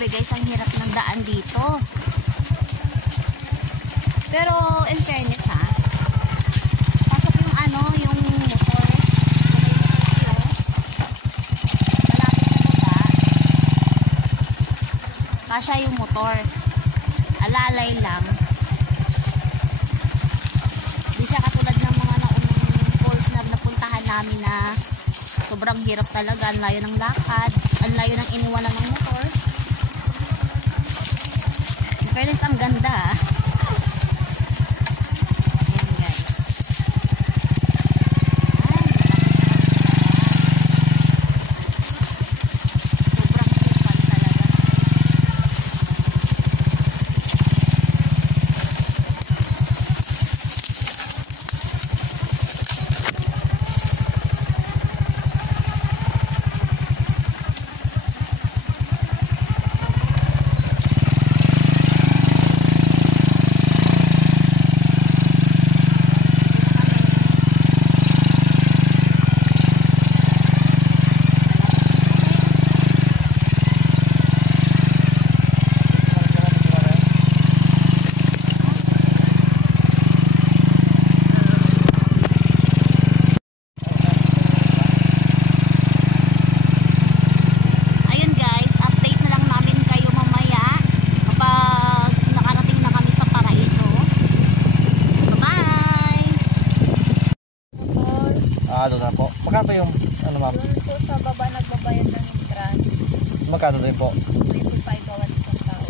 Grabe guys, ang hirap ng daan dito. Pero in fairness ha, pasok yung ano, yung motor. Malapit na ba? Kasya yung motor. Alalay lang. Hindi siya katulad ng mga naunang falls na napuntahan namin na sobrang hirap talaga. Ang layo ng lakad. Ang layo ng iniwanan ng motor. In fairness, ang ganda. Ayan guys. Sobrang kupal talaga. Ano na po? Magkano po yung ano ma'am? Doon po sa baba nagbabayad ng entrance. Magkano rin po? 25 bawat isang tao.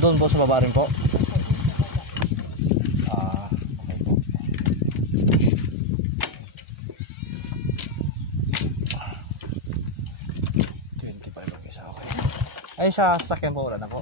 Doon po sa baba rin po? Opo, doon sa baba. Okay po. $25 ang isa, okay. Ay sa sasakyan po wala na po.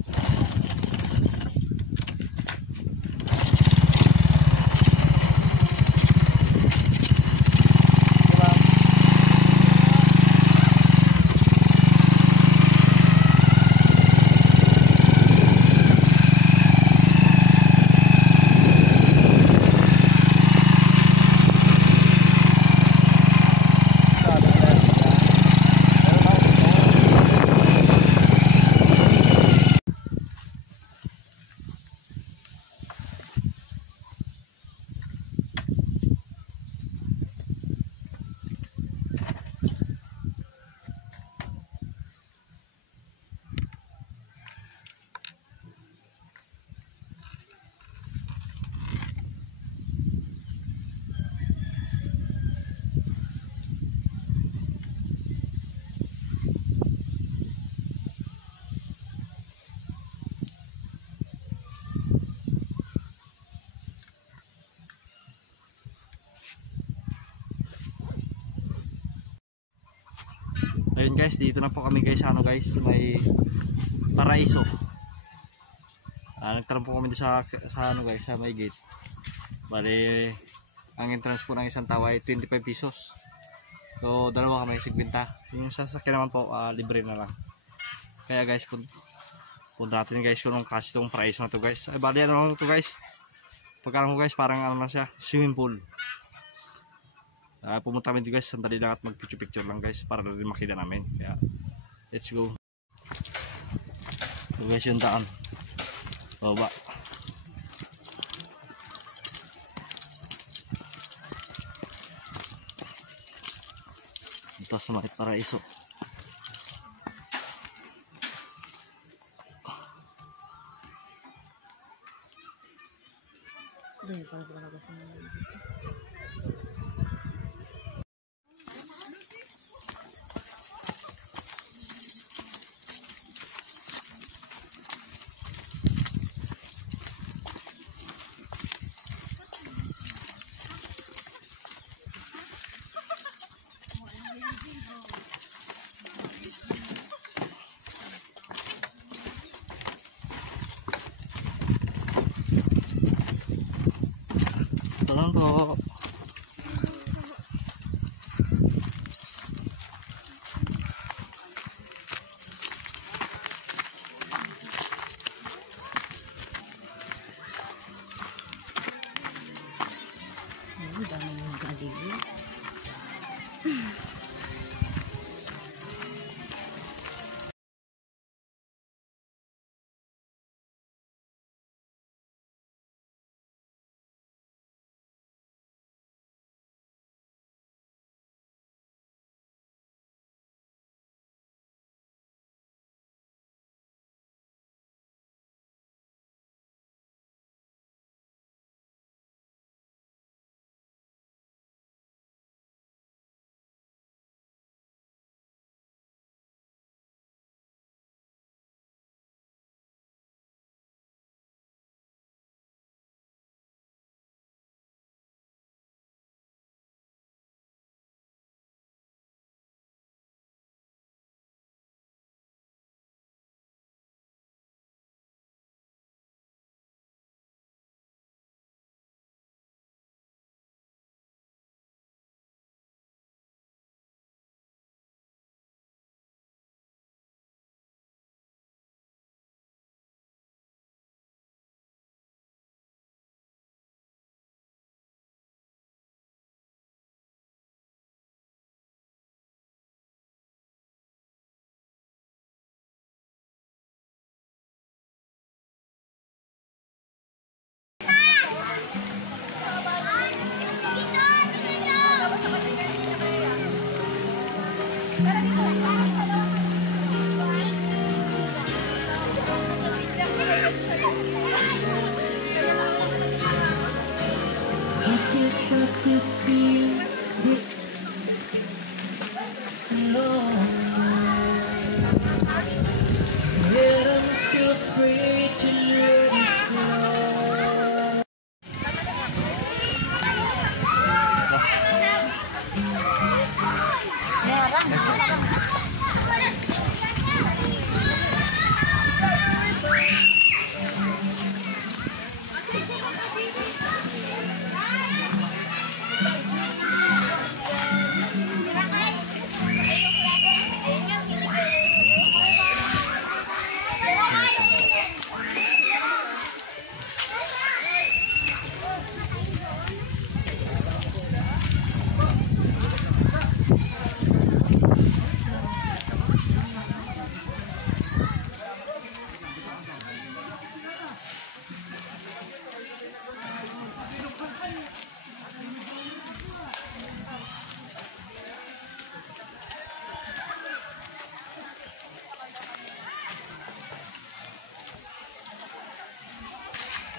Ayun guys, dito na po kami guys, ano guys, may Paraiso. Nagtanong po kami sa ano guys, sa may gate. Bali, ang entrance po ng isang tao ay 25 pesos. So, dalawa kami, 50. Yung sasakyan naman po, libre na lang. Kaya guys, punta natin guys kung kasi itong Paraiso na to guys. Ay, bali, ano lang to guys. Pagkala ko guys, parang ano lang siya, swimming pool. Pumunta kami dito guys, sandali lang at mag picture lang guys para rin makita namin. Kaya let's go. So guys, yung daan baba. Ito sa may Paraiso. Doon yung parang kasi ito lang po. dami yung galing.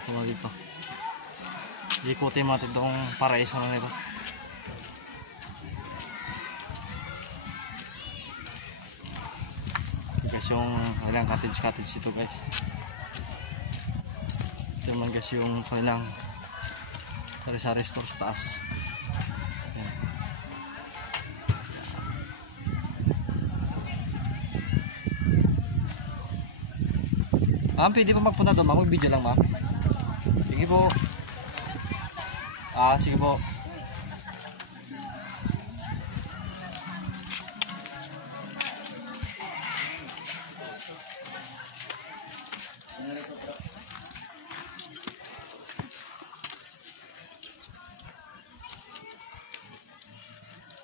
Tama dito. Ikutin mo natin itong paraiso na nito. Guys, yung kanilang cottage ito guys. Ito naman guys yung kanilang sari-sari store sa taas. Ayan. Ma'am, pwede pa magpunta doon ma'am, mag-video lang ma'am. Sige po. Sige po.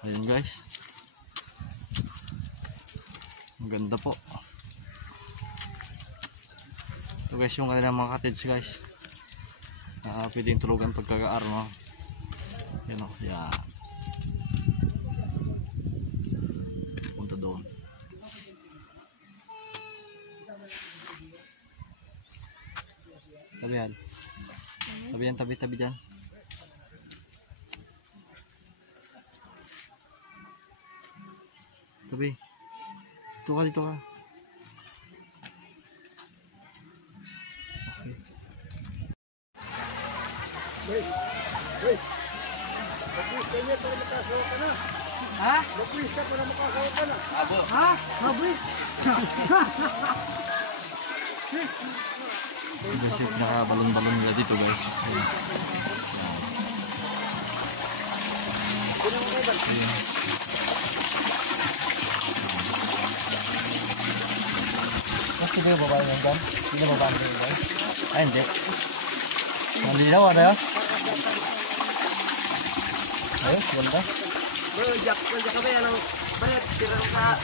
Ayun guys. Ang ganda po. Ito guys yung kanilang mga cottage guys. Pwedeng tulugan pagkakaaraw, no? Yan o, yan. Punta doon. Tabi yan. Tabi yan, tabi dyan. Tabi. Dito ka. Ha? Mabwis ka para makasawa ka na. Abo. Ha? Mabwis. Guys, yung nakabalon-balon nila dito guys. Mas hindi ka babae ng dam? Hindi ka babae ng dam? Ay, hindi. Malinaw, ano yun? Ayun, ganda. Bro, Jack kami, anong balit, tirang ka.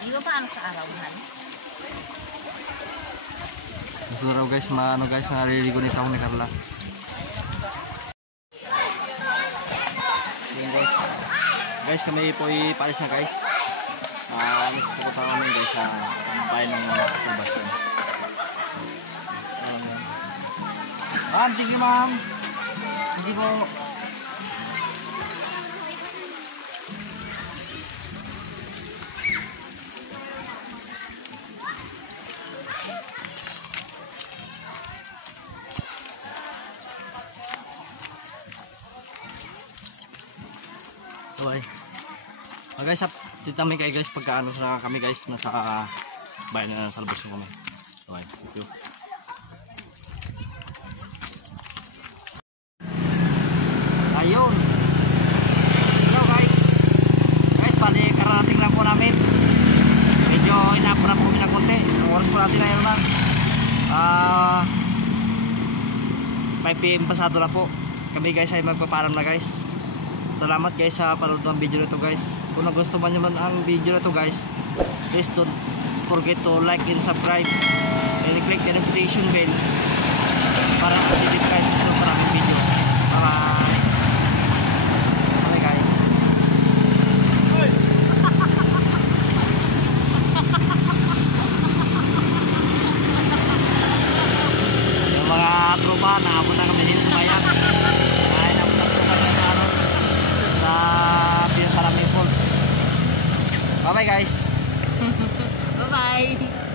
Di ba paano sa arawan? Gusto raw guys, maano guys, naliligo nito ako ni Carla. Ayun guys. Guys, kami po ipalis na guys. Next pupunta kami guys sa bayan ng Sebastian. Ma'am, sige ma'am. Hindi po. Bye. Guys, tita kami kayo guys pagka ano sa kami guys nasa bayan na sa labas kami. Bye. Thank you. Ayun. Hello guys. Guys, bali kararating lang po namin. Medyo inapura po kami ng konti. Ang oras po natin na yun lang. 5 PM pasado na po. Kami guys ay magpaparam na guys. Salamat guys sa panood ng video nito guys. Kung nagustuhan nyo man ang video nito guys, please don't forget to like and subscribe and click the notification bell para updated guys sa maraming video. Bye guys. Yung mga tropa, naabot na kami dito sa bayan. Ay, naabot na kami sa Pinataraming Falls. Bye bye guys. Bye-bye.